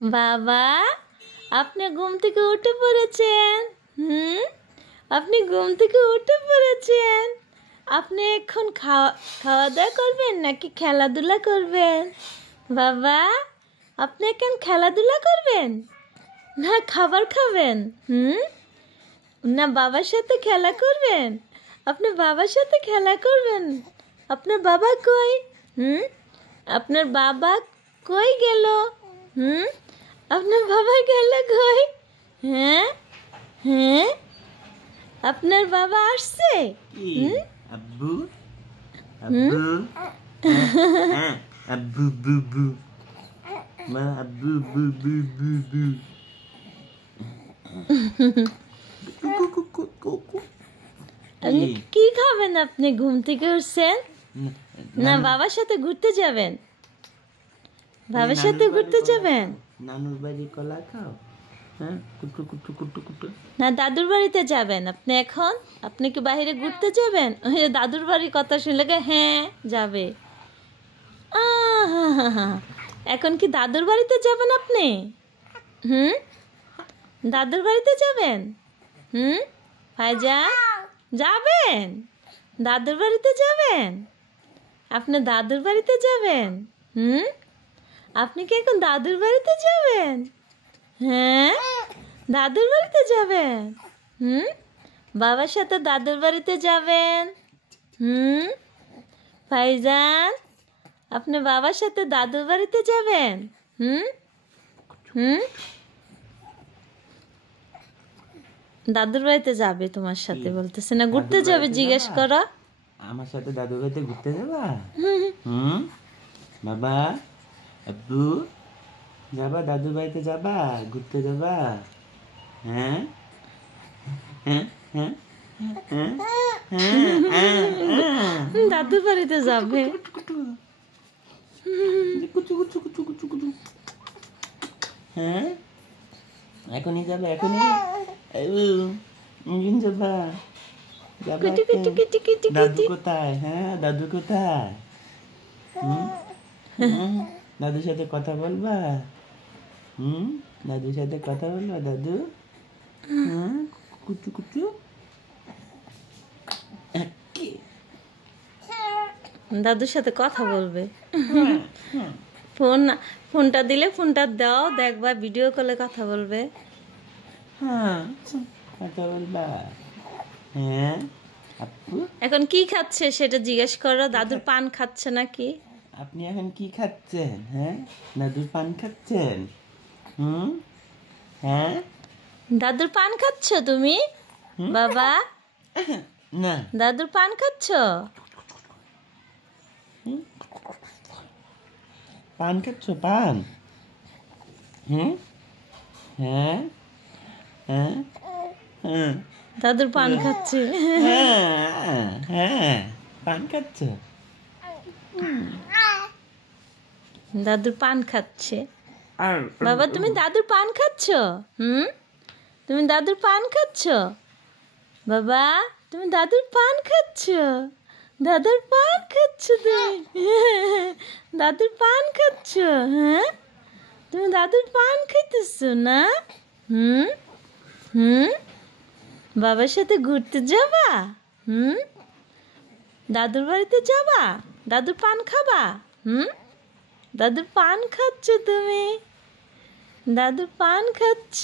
বাবা, আপনি ঘুম থেকে উঠে পড়েছেন। আপনি ঘুম থেকে উঠে পড়েছেন। আপনি এখন খাওয়া দাওয়া করবেন নাকি খেলাধুলা করবেন? বাবা, আপনি এখন খেলাধুলা করবেন না খাবার খাবেন? না বাবার সাথে খেলা করবেন? আপনি বাবার সাথে খেলা করবেন? আপনার বাবা কই? আপনার বাবা কই গেল? আপনার বাবা গেল কই? হ্যাঁ হ্যাঁ, আপনার বাবা আসছে? আব্বু আব্বু আব্বু বু বু মা আব্বু বু বু বু বু কি খাবেন আপনি? ঘুম থেকে উঠছেন না বাবার সাথে ঘুরতে যাবেন? বাবার সাথে ঘুরতে যাবেন? নানুর বাড়ি কলা খাও। হ্যাঁ, কুটু কুটু কুটু কুটু। না দাদুর বাড়িতে যাবেন আপনি এখন? আপনি কি বাইরে ঘুরতে যাবেন? ওই দাদুর বাড়ির কথা শুনলে হ্যাঁ যাবে। এখন কি দাদুর বাড়িতে যাবেন আপনি? দাদুর বাড়িতে যাবেন? ভাইজান যাবেন? দাদুর বাড়িতে যাবেন? আপনি দাদুর বাড়িতে যাবেন? আপনি কি এখন দাদুর বাড়িতে যাবেন? হ্যাঁ, দাদুর বাড়িতে যাবেন? বাবার সাথে দাদুর বাড়িতে যাবেন? ভাইজান, আপনি বাবার সাথে দাদুর বাড়িতে যাবেন? দাদুর বাড়িতে যাবে তোমার সাথে বলতেছে না, ঘুরতে যাবে। জিজ্ঞেস করো। আমার সাথে দাদুর বাড়িতে ঘুরতে যাবা? বাবা, আব্বু যাবা? দাদুর বাড়িতে যাবা? ঘুরতে যাবা? হ্যাঁ হ্যাঁ হ্যাঁ দাদুর বাড়িতে যাবে। হ্যাঁ, এখনই যাবে? এখনই যাবা? দাদু কোথায়? হ্যাঁ, দাদু কোথায়? দাদুর সাথে কথা বলবা? দাদুর সাথে কথা বলবা? দাদু কুচু কুচু। দাদুর সাথে কথা বলবে। ফোনটা দিলে ফোনটা দাও, দেখবা ভিডিও কলে কথা বলবে। হ্যাঁ, কথা বলবা? হ্যাঁ। এখন কি খাচ্ছে সেটা জিজ্ঞেস করো। দাদুর পান খাচ্ছে নাকি? আপনি এখন কি খাচ্ছেন? হ্যাঁ, দাদুর পান খাচ্ছেন? হ্যাঁ, দাদুর পান খাচ্ছ তুমি? বাবা, না দাদুর পান খাচ্ছ? পান খাচ্ছ? পান? হ্যাঁ হ্যাঁ হ্যাঁ, দাদুর পান খাচ্ছে। হ্যাঁ, পান খাচ্ছ? দাদুর পান খাচ্ছে। বাবা, তুমি দাদুর পান খাচ্ছ? তুমি দাদুর পান খাচ্ছ? বাবা, তুমি দাদুর পান খাচ্ছ? দাদুর পান খাচ্ছ তুমি? দাদুর পান খাচ্ছ? হ্যাঁ, তুমি দাদুর পান খাইতেছ না? বাবার সাথে ঘুরতে যাবা? দাদুর বাড়িতে যাবা? দাদুর পান খাবা? দাদুর পান খাচ্ছ তুমি? দাদুর পান খাচ্ছ?